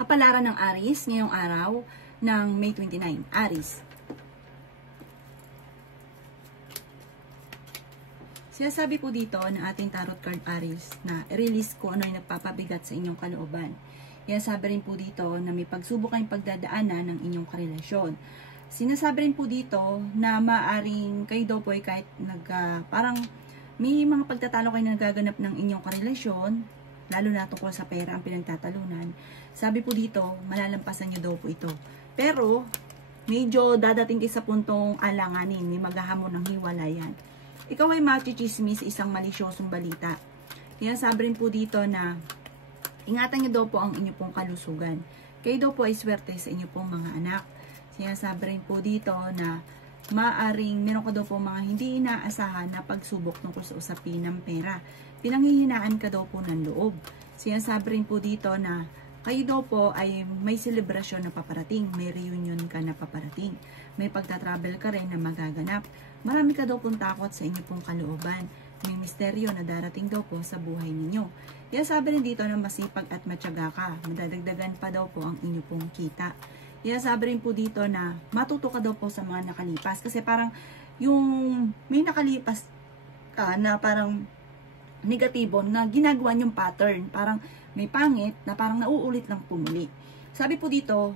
Kapalaran ng Aries ngayong araw ng May 29. Aries. Sinasabi po dito ng ating tarot card Aries na i-release ko ano yung nagpapabigat sa inyong kalooban. Sinasabi rin po dito na may pagsubok kayong pagdadaanan ng inyong karelasyon. Sinasabi rin po dito na maaring kayo daw po ay kahit parang may mga pagtatalo kayo na nagaganap ng inyong karelasyon, lalo na tungkol sa pera ang pinagtatalunan. Sabi po dito, malalampasan nyo daw po ito. Pero, medyo dadating kayo sa puntong alanganin, may maghahamon ng hiwalayan. Ikaw ay machichismis isang malisyosong balita. Kaya sabi rin po dito na, ingatan nyo daw po ang inyo pong kalusugan. Kayo daw po ay swerte sa inyo pong mga anak. Sinasabi rin po dito na, maaring meron ka daw po mga hindi inaasahan na pagsubok tungkol sa usapin ng pera. Pinanghihinaan ka daw po ng loob. Sinasabi rin po dito na kayo daw po ay may selebrasyon na paparating, may reunion ka na paparating, may pagta-travel ka rin na magaganap. Marami ka daw pong takot sa inyo pong kalooban. May misteryo na darating daw po sa buhay ninyo. Kaya sabi rin dito na masipag at matyaga ka. Madadagdagan pa daw po ang inyo pong kita. Kaya sabi rin po dito na matuto ka daw po sa mga nakalipas. Kasi parang yung may nakalipas ka na parang negatibo na ginagawa yung pattern. Parang may pangit na parang nauulit lang pumuli. Sabi po dito,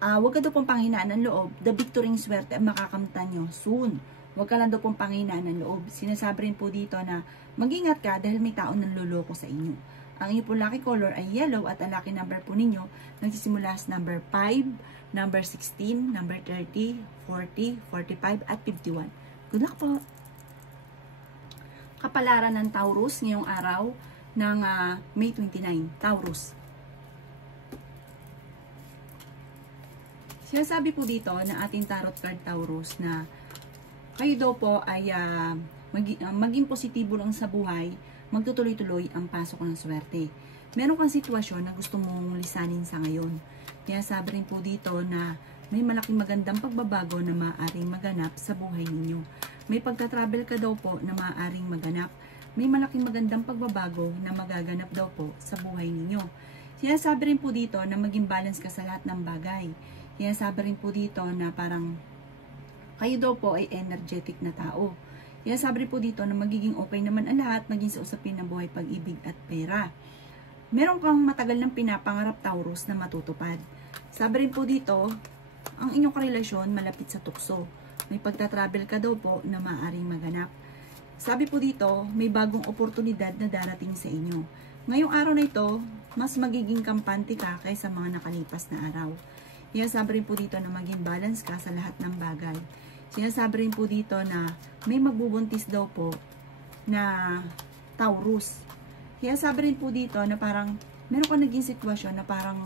huwag ka daw pong panghinaan ng loob. The victory swerte ang makakamtan nyo soon. Huwag ka lang daw pong panghinaan ng loob. Sinasabi rin po dito na mag-ingat ka dahil may taong nanloloko sa inyo. Ang inyo po lucky color ay yellow at ang lucky number po ninyo nagsisimula sa number 5, number 16, number 30, 40, 45 at 51. Good luck po! Kapalaran ng Taurus ngayong araw ng May 29. Taurus. Sinasabi po dito na ating tarot card Taurus na kayo daw po ay maging positibo lang sa buhay, magtutuloy-tuloy ang pasok ng swerte. Meron kang sitwasyon na gusto mong lisanin sa ngayon. Kaya sabi rin po dito na may malaking magandang pagbabago na maaaring maganap sa buhay ninyo. May pagta-travel ka daw po na maaaring maganap. May malaking magandang pagbabago na magaganap daw po sa buhay ninyo. Sinasabi rin po dito na maging balance ka sa lahat ng bagay. Sinasabi rin po dito na parang kayo daw po ay energetic na tao. Sinasabi rin po dito na magiging okay naman ang lahat, maging sa usapin ng buhay, pag-ibig at pera. Meron kang matagal ng pinapangarap Taurus na matutupad. Sabi rin po dito, ang inyong karelasyon malapit sa tukso. May pagta-travel ka daw po na maaaring maganap. Sabi po dito, may bagong oportunidad na darating sa inyo. Ngayong araw na ito, mas magiging kampante ka kaysa mga nakalipas na araw. Sinasabi rin po dito na maging balance ka sa lahat ng bagay. Sinasabi rin po dito na may magbubuntis daw po na Taurus. Sinasabi rin po dito na parang meron ka naging sitwasyon na parang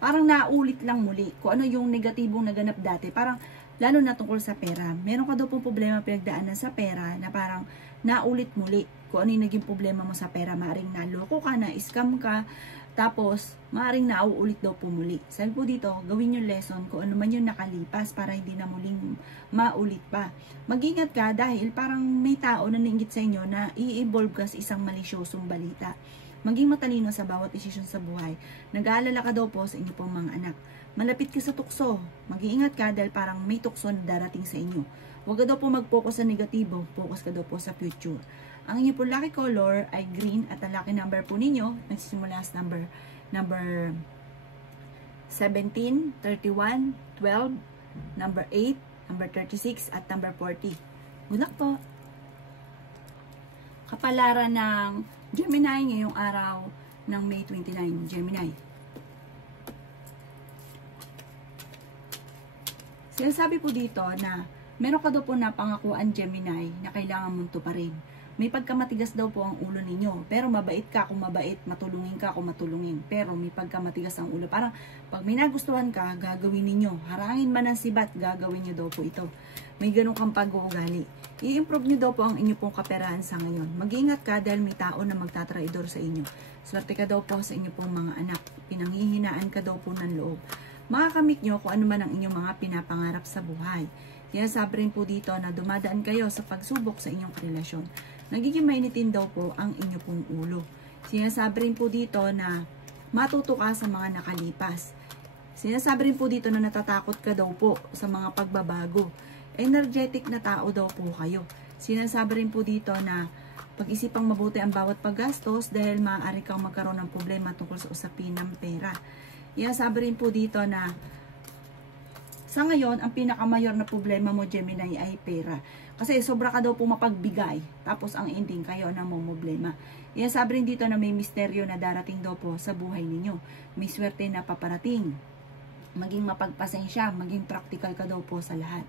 parang naulit lang muli. Kung ano yung negatibong naganap dati, parang lalo na tungkol sa pera. Meron ka daw pong problema pinagdaanan sa pera na parang naulit muli. Kung ano yung naging problema mo sa pera, maaaring naloko ka, na-scam ka, tapos maaaring nauulit daw po muli. Sabi po dito, gawin yung lesson kung ano man yung nakalipas para hindi na muling maulit pa. Mag-ingat ka dahil parang may tao na nainggit sa inyo na i-evolve ka sa isang malisyosong balita. Maging matalino sa bawat desisyon sa buhay. Nag-aalala ka daw po sa inyo pong mga anak. Malapit ka sa tukso. Mag-iingat ka dahil parang may tukso na darating sa inyo. Huwag ka daw po mag-focus sa negatibo. Focus ka daw po sa future. Ang inyo po lucky color ay green at ang lucky number po ninyo nagsisimula sa number 17, 31, 12, number 8, number 36 at number 40. Good luck po! Kapalaran ng Gemini ngayong araw ng May 29. Gemini. Sinasabi po dito na meron ka daw po na pangakuan Gemini na kailangan mong tuparin. May pagkamatigas daw po ang ulo ninyo. Pero mabait ka kung mabait, matulungin ka kung matulungin. Pero may pagkamatigas ang ulo. Parang pag may nagustuhan ka, gagawin ninyo. Harangin man ang sibat, gagawin nyo daw po ito. May ganun kang pag-uugali. I-improve nyo daw po ang inyo pong kaperahan sa ngayon. Mag-ingat ka dahil may tao na magtatraidor sa inyo. Swerte ka daw po sa inyo pong mga anak. Pinanghihinaan ka daw po ng loob. Makakamit nyo kung ano man ang inyong mga pinapangarap sa buhay. Kaya sabi rin po dito na dumadaan kayo sa pagsubok sa inyong relasyon. Nagiging mainitin daw po ang inyo pong ulo. Sinasabi rin po dito na matuto ka sa mga nakalipas. Sinasabi rin po dito na natatakot ka daw po sa mga pagbabago. Energetic na tao daw po kayo. Sinasabi rin po dito na pag-isipang mabuti ang bawat paggastos dahil maaari kang magkaroon ng problema tungkol sa usapin ng pera. Sinasabi rin po dito na sa ngayon, ang pinakamayor na problema mo, Gemini, ay pera. Kasi sobra ka daw po mapagbigay, tapos ang ending kayo ng problema. Sinasabi rin dito na may misteryo na darating daw po sa buhay ninyo. May swerte na paparating. Maging mapagpasensya, maging practical ka daw po sa lahat.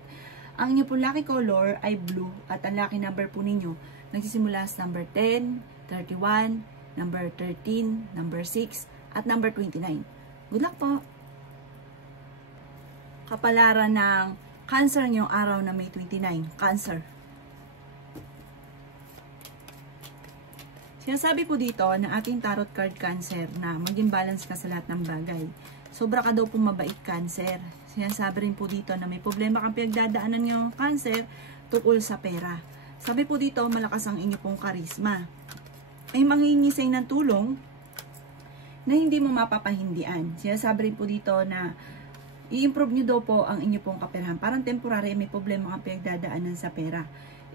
Ang inyo po lucky color ay blue at ang lucky number po ninyo nagsisimula sa number 10, 31, number 13, number 6, at number 29. Good luck po! Kapalaran ng Cancer ngayong araw na May 29. Cancer. Sinasabi po dito na ating tarot card Cancer na maging balance ka sa lahat ng bagay. Sobra ka daw po mabait, Cancer. Sinasabi rin po dito na may problema kang pinagdadaanan ngayong Cancer tungkol sa pera. Sabi po dito, malakas ang inyo pong karisma. May manghihingi sa inyo ng tulong na hindi mo mapapahindian. Sinasabi rin po dito na i-improve nyo daw po ang inyo pong kaperahan. Parang temporary, may problema kang pinagdadaanan sa pera.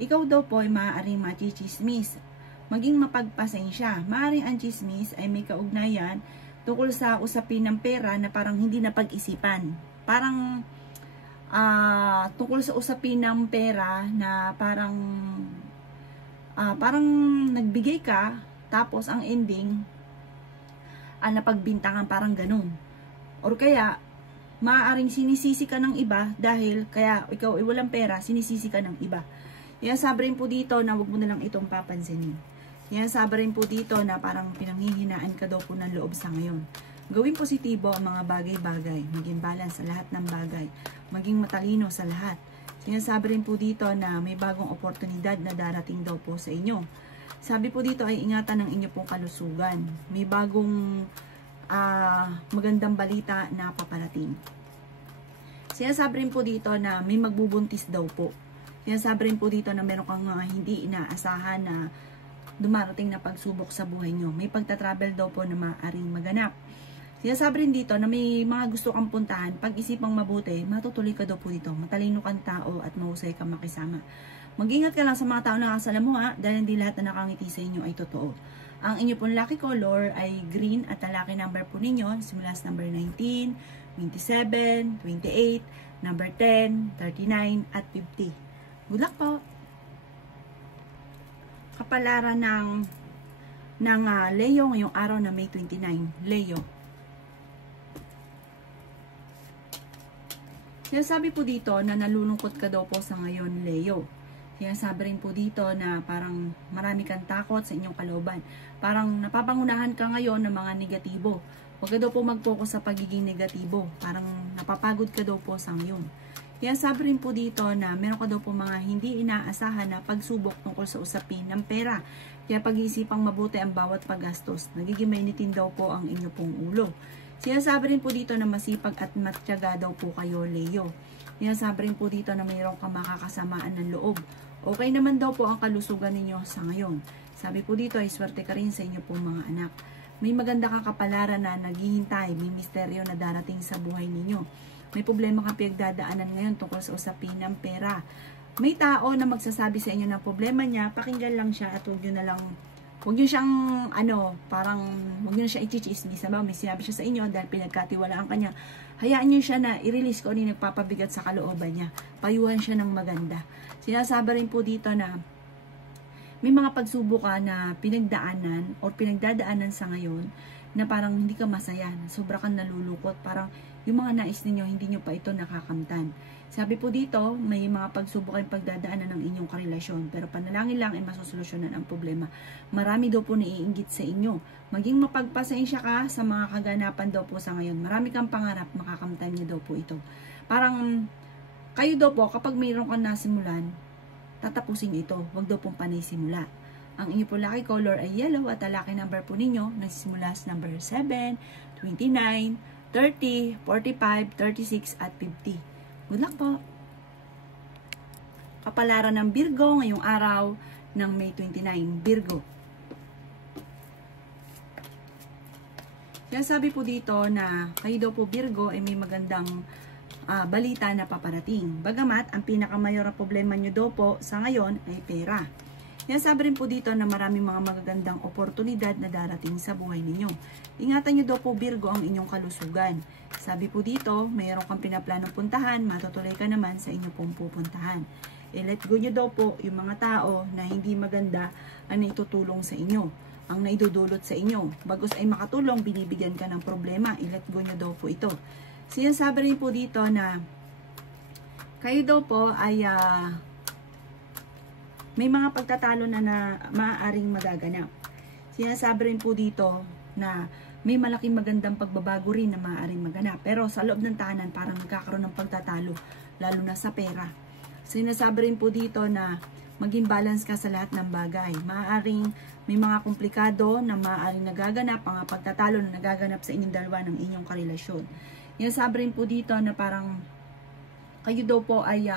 Ikaw daw po ay maaaring machismis. Maging mapagpasensya. Maaaring ang chismis ay may kaugnayan tungkol sa usapin ng pera na parang hindi na pag-isipan. Parang tungkol sa usapin ng pera na parang nagbigay ka, tapos ang ending napagbintangan, parang ganun. Or kaya maaaring sinisisi ka ng iba dahil kaya ikaw ay walang pera, sinisisi ka ng iba. Sabi rin po dito na wag mo na lang itong papansinin. Sabi rin po dito na parang pinanghihinaan ka daw po ng loob sa ngayon. Gawing positibo ang mga bagay-bagay, maging balance sa lahat ng bagay, maging matalino sa lahat. Sinasabi rin po dito na may bagong oportunidad na darating daw po sa inyo. Sabi po dito ay ingatan ang inyo pong kalusugan. May bagong magandang balita na paparating. Sinasabi rin po dito na may magbubuntis daw po. Sinasabi rin po dito na meron kang hindi inaasahan na dumarating na pagsubok sa buhay nyo. May pagta-travel daw po na maaaring maganap. Sinasabi rin dito na may mga gusto kang puntahan, pag-isipang mabuti, matutuloy ka daw po dito. Matalino kang tao at mahusay kang makisama. Mag-ingat ka lang sa mga tao na nakasalamuha dahil hindi lahat na nakangiti sa inyo ay totoo. Ang inyo pong lucky color ay green at ang lucky number po ninyo simula sa number 19, 27, 28, number 10, 39, at 50. Good luck po! Kapalaran ng Leo ngayong araw na May 29. Leo. Sinasabi po dito na nalulungkot ka daw po sa ngayon, Leo. Sinasabi rin po dito na parang marami kang takot sa inyong kalooban. Parang napapangunahan ka ngayon ng mga negatibo. Huwag ka daw po mag-focus sa pagiging negatibo. Parang napapagod ka daw po sa ngayon. Sinasabi rin po dito na meron ka daw po mga hindi inaasahan na pagsubok tungkol sa usapin ng pera. Kaya pag-iisipang mabuti ang bawat paggastos. Nagiging mainitin daw po ang inyo pong ulo. Sinasabi rin po dito na masipag at matyaga daw po kayo, Leo. Sinasabi rin po dito na mayroong ka makakasamaan ng loob. Okay naman daw po ang kalusugan ninyo sa ngayon. Sabi po dito ay swerte ka rin sa inyo pong mga anak. May maganda kang kapalaran na naghihintay, may misteryo na darating sa buhay ninyo. May problema kang pinagdadaanan ngayon tungkol sa usapin ng pera. May tao na magsasabi sa inyo ng problema niya, pakinggan lang siya at huwag nyo siyang parang huwag nyo na siya i-chismis. May sinabi siya sa inyo dahil pinagkatiwalaan ka niya. Hayaan nyo siya na i-release ko ano yung nagpapabigat sa kalooban niya. Payuhan siya ng maganda. Sinasabi rin po dito na may mga pagsubok ka na pinagdaanan o pinagdadaanan sa ngayon na parang hindi ka masaya, sobra kang nalulungkot, parang yung mga nais ninyo, hindi nyo pa ito nakakamtan. Sabi po dito, may mga pagsubok kayong pagdadaanan ng inyong karelasyon, pero panalangin lang ay masusolusyonan ang problema. Marami daw po naiinggit sa inyo. Maging mapagpasensya ka sa mga kaganapan daw po sa ngayon. Marami kang pangarap, makakamtan nyo daw po ito. Parang kayo daw po, kapag mayroon kang nasimulan, tatapusin nyo ito. Huwag daw pong panay simula. Ang inyo po lucky color ay yellow at ang lucky number po ninyo nagsisimula sa number 7, 29, 30, 45, 36, at 50. Good luck po! Kapalaran ng Virgo ngayong araw ng May 29. Virgo. Kaya sabi po dito na kayo daw po Virgo ay may magandang balita na paparating. Bagamat, ang pinakamayor na problema nyo daw po sa ngayon ay pera. Kaya sabi rin po dito na maraming mga magagandang oportunidad na darating sa buhay ninyo. Ingatan nyo daw po Virgo ang inyong kalusugan. Sabi po dito, mayroon kang pinaplanong puntahan, matutuloy ka naman sa inyong pong pupuntahan. Let go nyo daw po yung mga tao na hindi maganda ang naitutulong sa inyo, ang naidudulot sa inyo. Bagos ay makatulong, binibigyan ka ng problema, let go nyo daw po ito. Sinasabi rin po dito na kayo daw po ay may mga pagtatalo na maaaring magaganap. Sinasabi rin po dito na may malaking magandang pagbabago rin na maaaring maganap. Pero sa loob ng tahanan parang nagkakaroon ng pagtatalo, lalo na sa pera. Sinasabi rin po dito na maging balance ka sa lahat ng bagay. Maaaring may mga komplikado na maaaring nagaganap, mga pagtatalo na nagaganap sa inyong dalawa ng inyong karelasyon. Yan sabi rin po dito na parang kayo daw po ay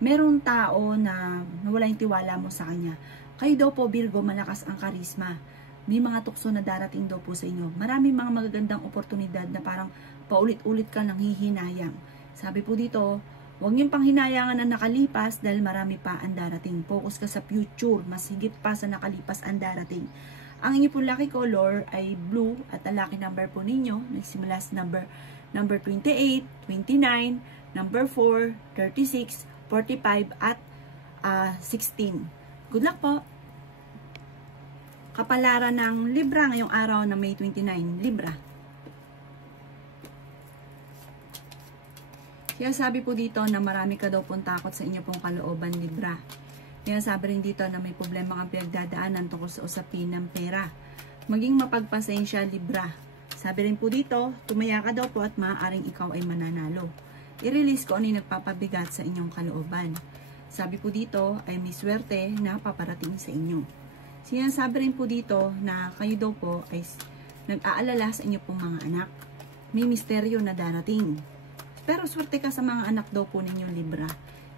merong tao na nawala yung tiwala mo sa kanya. Kayo daw po Virgo, malakas ang karisma. May mga tukso na darating daw po sa inyo. Maraming mga magagandang oportunidad na parang paulit-ulit ka nang hihinayang. Sabi po dito, huwag niyong panghinayangan na nakalipas dahil marami pa ang darating. Focus ka sa future, mas higit pa sa nakalipas ang darating. Ang inyo po lucky color ay blue at ang lucky number po ninyo, nagsimula sa number 28, 29, number 4, 36, 45 at 16. Good luck po! Kapalaran ng Libra ngayong araw na May 29, Libra. Kaya sabi po dito na marami ka daw pong takot sa inyo pong kalooban, Libra. Kaya sabi rin dito na may problema kang pinagdadaanan tungkol sa usapin ng pera. Maging mapagpasensya, Libra. Sabi rin po dito, tumaya ka daw po at maaaring ikaw ay mananalo. I-release ko ano yung nagpapabigat sa inyong kalooban. Sabi po dito ay may swerte na paparating sa inyo. Sinasabi rin po dito na kayo daw po ay nag-aalala sa inyo pong mga anak. May misteryo na darating. Pero swerte ka sa mga anak daw po ninyo, Libra.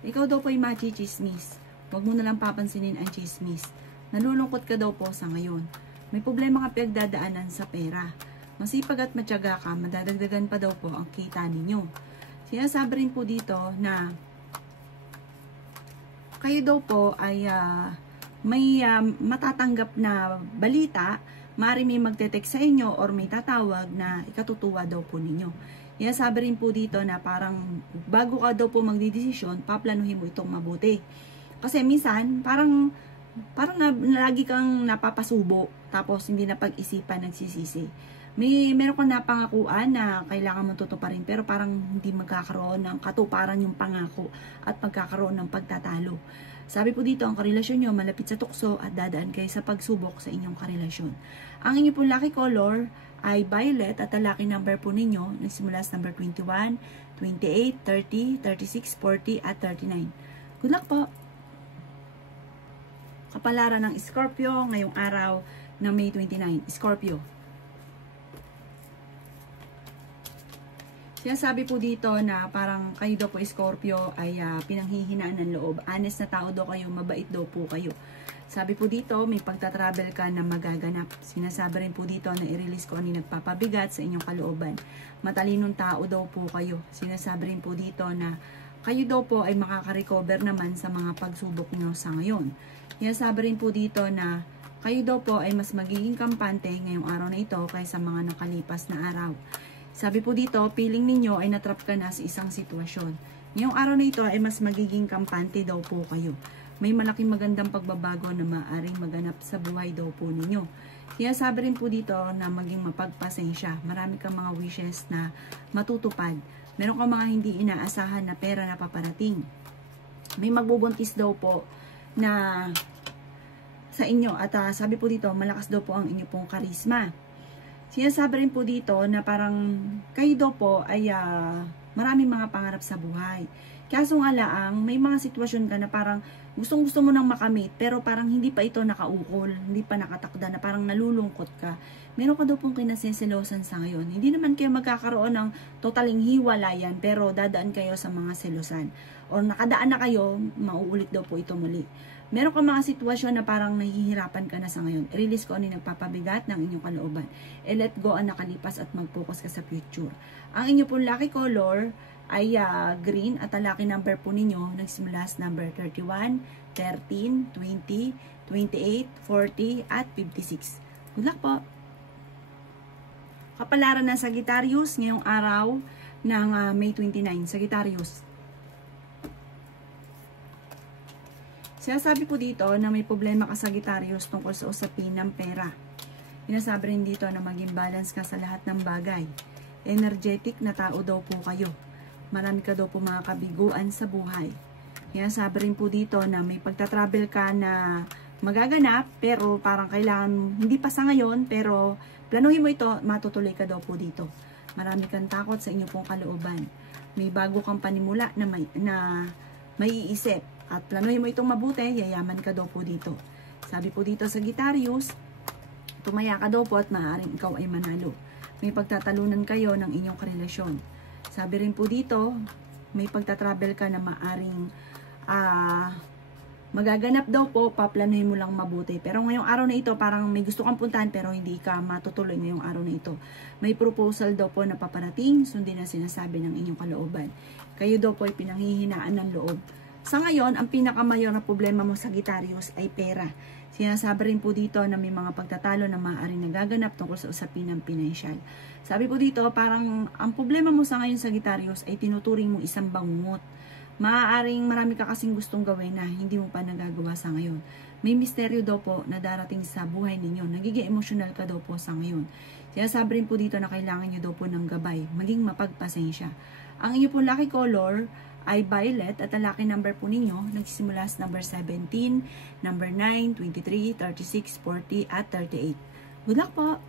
Ikaw daw po ay machichismis. Huwag mo nalang papansinin ang chismis. Nalulungkot ka daw po sa ngayon. May problema ka pinagdadaanan sa pera. Masipag at matyaga ka, madadagdagan pa daw po ang kita ninyo. Sinasabi rin po dito na kayo daw po ay may matatanggap na balita, maaari may magte-text sa inyo or may tatawag na ikatutuwa daw po ninyo. Sinasabi rin po dito na parang bago ka daw po magdidesisyon, paplanuhin mo itong mabuti. Kasi minsan, parang lagi kang napapasubo, tapos hindi na pag-isipan, nagsisisi. Meron kang napangakuan na kailangan mong tutuparin, pero parang hindi magkakaroon ng katuparan yung pangako at magkakaroon ng pagtatalo. Sabi po dito, ang karelasyon nyo malapit sa tukso at dadaan kayo sa pagsubok sa inyong karelasyon. Ang inyo pong lucky color ay violet at ang lucky number po ninyo nagsimula sa number 21, 28, 30, 36, 40 at 39. Good luck po! Kapalaran ng Scorpio ngayong araw na May 29. Scorpio. Sinasabi po dito na parang kayo daw po Scorpio ay pinanghihinaan ng loob. Honest na tao daw kayo, mabait daw po kayo. Sabi po dito, may pagta-travel ka na magaganap. Sinasabi rin po dito na i-release ko ano nagpapabigat sa inyong kalooban. Matalinong tao daw po kayo. Sinasabi rin po dito na kayo daw po ay makaka-recover naman sa mga pagsubok nyo sa ngayon. Sinasabi rin po dito na kayo daw po ay mas magiging kampante ngayong araw na ito kaysa mga nakalipas na araw. Sabi po dito, feeling ninyo ay natrap ka na sa isang sitwasyon. Ngayong araw na ito ay mas magiging kampante daw po kayo. May malaking magandang pagbabago na maaaring maganap sa buhay daw po ninyo. Kaya sabi rin po dito na maging mapagpasensya. Marami kang mga wishes na matutupad. Meron kang mga hindi inaasahan na pera na paparating. May magbubuntis daw po na sa inyo. At sabi po dito, malakas daw po ang inyo pong karisma. Sinasabi rin po dito na parang kayo daw po ay maraming mga pangarap sa buhay. Kaso nga lang, may mga sitwasyon ka na parang gustong-gusto mo nang makamit, pero parang hindi pa ito nakaukol, hindi pa nakatakda, na parang nalulungkot ka. Meron ka daw pong kinasiselosan sa ngayon. Hindi naman kayo magkakaroon ng totaling hiwalayan, pero dadaan kayo sa mga selosan. O nakadaan na kayo, mauulit daw po ito muli. Meron ka mga sitwasyon na parang nahihirapan ka na sa ngayon. I-release ko ano yung nagpapabigat ng inyong kalooban. Let go ang nakalipas at mag-focus ka sa future. Ang inyong pong lucky color ay green at ang lucky number po ninyo nagsimula sa number 31, 13, 20, 28, 40 at 56. Good luck po! Kapalaran ng Sagittarius ngayong araw ng May 29. Sagittarius. Sinasabi po dito na may problema ka Sagittarius tungkol sa usapin ng pera. Sinasabi rin dito na maging balance ka sa lahat ng bagay. Energetic na tao daw po kayo. Marami ka daw po mga kabiguan sa buhay. Sinasabi rin po dito na may pagtatravel ka na magaganap pero parang kailangan, hindi pa sa ngayon pero planuhin mo ito, matutuloy ka daw po dito. Marami kang takot sa inyong pong kalooban. May bago kang panimula na may iisip. At planuhin mo itong mabuti, yayaman ka daw po dito. Sabi po dito sa Sagittarius, tumaya ka daw po at maaaring ikaw ay manalo. May pagtatalunan kayo ng inyong karelasyon. Sabi rin po dito, may pagtatravel ka na maaaring magaganap daw po, paplanuhin mo lang mabuti. Pero ngayong araw na ito, parang may gusto kang puntahan pero hindi ka matutuloy ngayong araw na ito. May proposal daw po na paparating, sundin ang sinasabi ng inyong kalooban. Kayo daw po ay pinanghihinaan ng loob. Sa ngayon, ang pinakamayor na problema mo Sagittarius ay pera. Sinasabi rin po dito na may mga pagtatalo na maaaring nagaganap tungkol sa usapin ng pinansyal. Sabi po dito, parang ang problema mo sa ngayon Sagittarius ay tinuturing mo isang bangungot. Maaaring marami ka kasing gustong gawin na hindi mo pa nagagawa sa ngayon. May misteryo daw po na darating sa buhay ninyo. Nagiging emosyonal ka daw po sa ngayon. Sinasabi rin po dito na kailangan nyo daw po ng gabay. Maging mapagpasensya. Ang inyo po lucky color ay violet at ang lucky number po ninyo nagsisimula sa number 17, number 9, 23, 36, 40 at 38. Good luck po!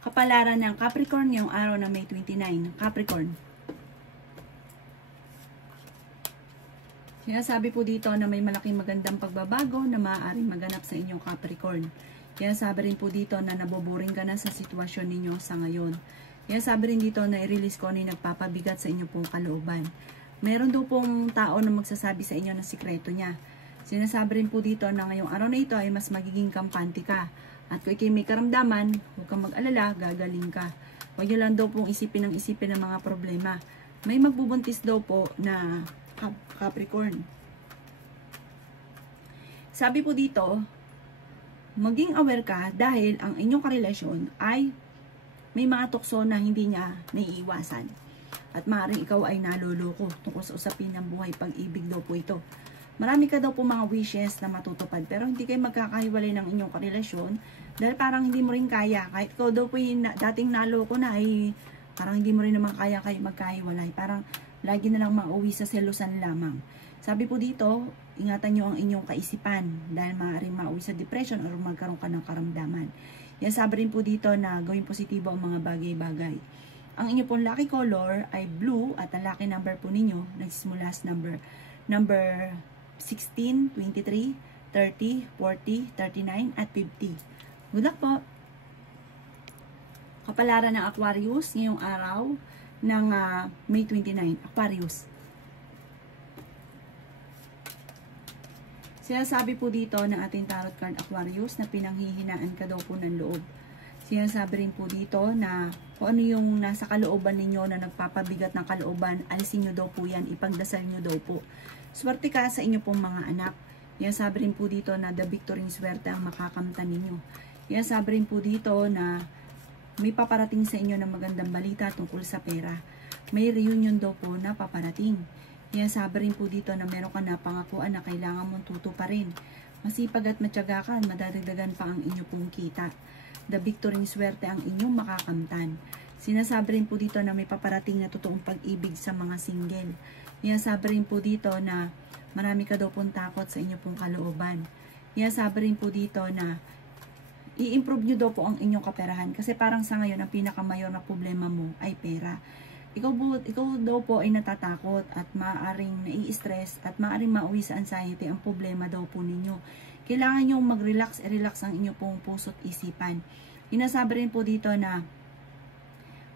Kapalaran ng Capricorn ngayong araw na May 29. Capricorn. Sinasabi po dito na may malaking magandang pagbabago na maaaring maganap sa inyong Capricorn. Sinasabi rin po dito na naboboring ka na sa sitwasyon ninyo sa ngayon. Sabi rin dito na i-release ko ano yung nagpapabigat sa inyo pong kalooban. Meron daw pong tao na magsasabi sa inyo ng sikreto niya. Sinasabi rin po dito na ngayong araw na ito ay mas magiging kampante ka. At kung ikay may karamdaman, huwag kang mag-alala, gagaling ka. Huwag nyo lang daw pong isipin ng mga problema. May magbubuntis daw po na Capricorn. Sabi po dito, maging aware ka dahil ang inyong karelasyon ay may mga tukso na hindi niya naiiwasan. At maaaring ikaw ay naluloko tungkol sa usapin ng buhay, pag-ibig daw po ito. Marami ka daw po mga wishes na matutupad pero hindi kayo magkakahiwalay ng inyong karelasyon dahil parang hindi mo rin kaya. Kahit ikaw daw po yung dating naloko na ay parang hindi mo rin naman kaya kayo magkahiwalay. Parang lagi na lang mauwi sa selusan lamang. Sabi po dito, ingatan nyo ang inyong kaisipan dahil maaaring mauwi sa depression o magkaroon ka ng karamdaman. Sabi rin po dito na gawing positibo ang mga bagay-bagay. Ang inyo pong lucky color ay blue at ang lucky number po ninyo nagsisimula sa number 16, 23, 30, 40, 39 at 50. Good luck po! Kapalaran ng Aquarius ngayong araw ng May 29. Aquarius. Sinasabi po dito ng ating tarot card Aquarius na pinanghihinaan ka daw po ng loob. Sinasabi rin po dito na kung ano yung nasa kalooban ninyo na nagpapabigat ng kalooban, alisin nyo daw po yan, ipagdasal nyo daw po. Swerte ka sa inyo pong mga anak. Sinasabi rin po dito na the victory swerte ang makakamtan ninyo. Sinasabi rin po dito na may paparating sa inyo ng magandang balita tungkol sa pera. May reunion daw po na paparating. Sabi rin po dito na meron ka na pangakuan na kailangan mong tutuparin. Masipag at matyaga ka, madadagdagan pa ang inyo pong kita. The victory swerte ang inyong makakamtan. Sinasabi rin po dito na may paparating na totoong pag-ibig sa mga single. Sinasabi rin po dito na marami ka daw pong takot sa inyo pong kalooban. Sinasabi rin po dito na i-improve nyo daw po ang inyong kaperahan. Kasi parang sa ngayon, ang pinakamayor na problema mo ay pera. Ikaw daw po ay natatakot at maaaring nai-stress at maaaring mauwi sa anxiety ang problema daw po ninyo. Kailangan nyo mag-relax, relax ang inyo pong puso't isipan. Sinasabi rin po dito na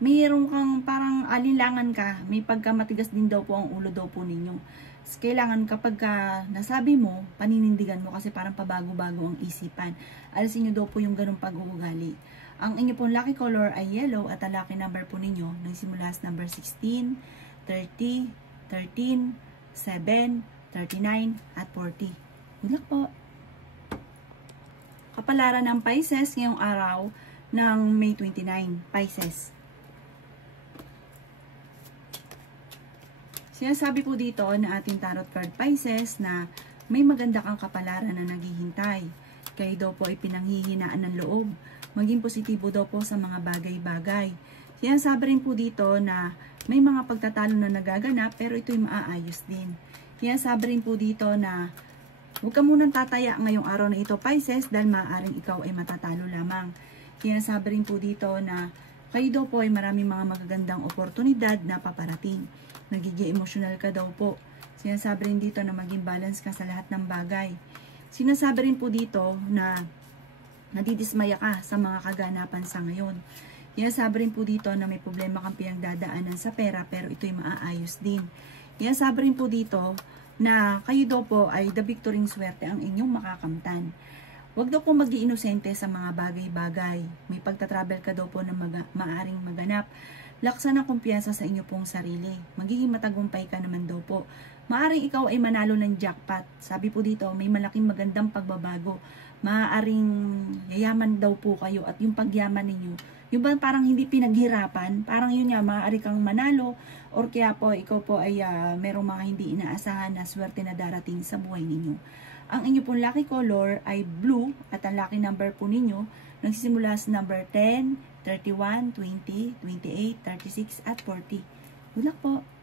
mayroon kang parang alinlangan ka, may pagkamatigas din daw po ang ulo daw po ninyo. kailangan kapag nasabi mo, paninindigan mo kasi parang pabago-bago ang isipan. Alisin nyo daw po yung ganong pag-uugali. Ang inyo pong lucky color ay yellow at ang lucky number po ninyo nagsimula sa number 16, 30, 13, 7, 39, at 40. Good luck po! Kapalaran ng Pisces ngayong araw ng May 29, Pisces. Sinasabi po dito na ating tarot card Pisces na may maganda kang kapalaran na naghihintay. Kayo daw po ay pinanghihinaan ng loob. Maging positibo daw po sa mga bagay-bagay. Sinasabi rin po dito na may mga pagtatalo na nagaganap pero ito'y maaayos din. Sinasabi rin po dito na huwag ka munang tataya ngayong araw na ito Pisces dahil maaaring ikaw ay matatalo lamang. Sinasabi rin po dito na kayo daw po ay maraming mga magagandang oportunidad na paparating. Nagiging emosyonal ka daw po. Sinasabi rin dito na maging balance ka sa lahat ng bagay. Sinasabi rin po dito na nadidismaya ka sa mga kaganapan sa ngayon. Sinasabi rin po dito na may problema kang pinagdadaanan sa pera pero ito'y maaayos din. Sinasabi rin po dito na kayo daw po ay the victoring swerte ang inyong makakamtan. Huwag daw po mag-iinosente sa mga bagay-bagay. May pagtatravel ka daw po na maaring maganap. Laksan ang kumpiyansa sa inyo pong sarili. Magiging matagumpay ka naman daw po. Maaring ikaw ay manalo ng jackpot. Sabi po dito, may malaking magandang pagbabago. Maaring yayaman daw po kayo at yung pagyaman ninyo, yung ba parang hindi pinaghirapan, parang yun nga, maaari kang manalo or kaya po ikaw po ay merong mga hindi inaasahan na swerte na darating sa buhay ninyo. Ang inyo pong lucky color ay blue at ang lucky number po ninyo nagsisimula sa number 10, 31, 20, 28, 36, at 40. Good luck po!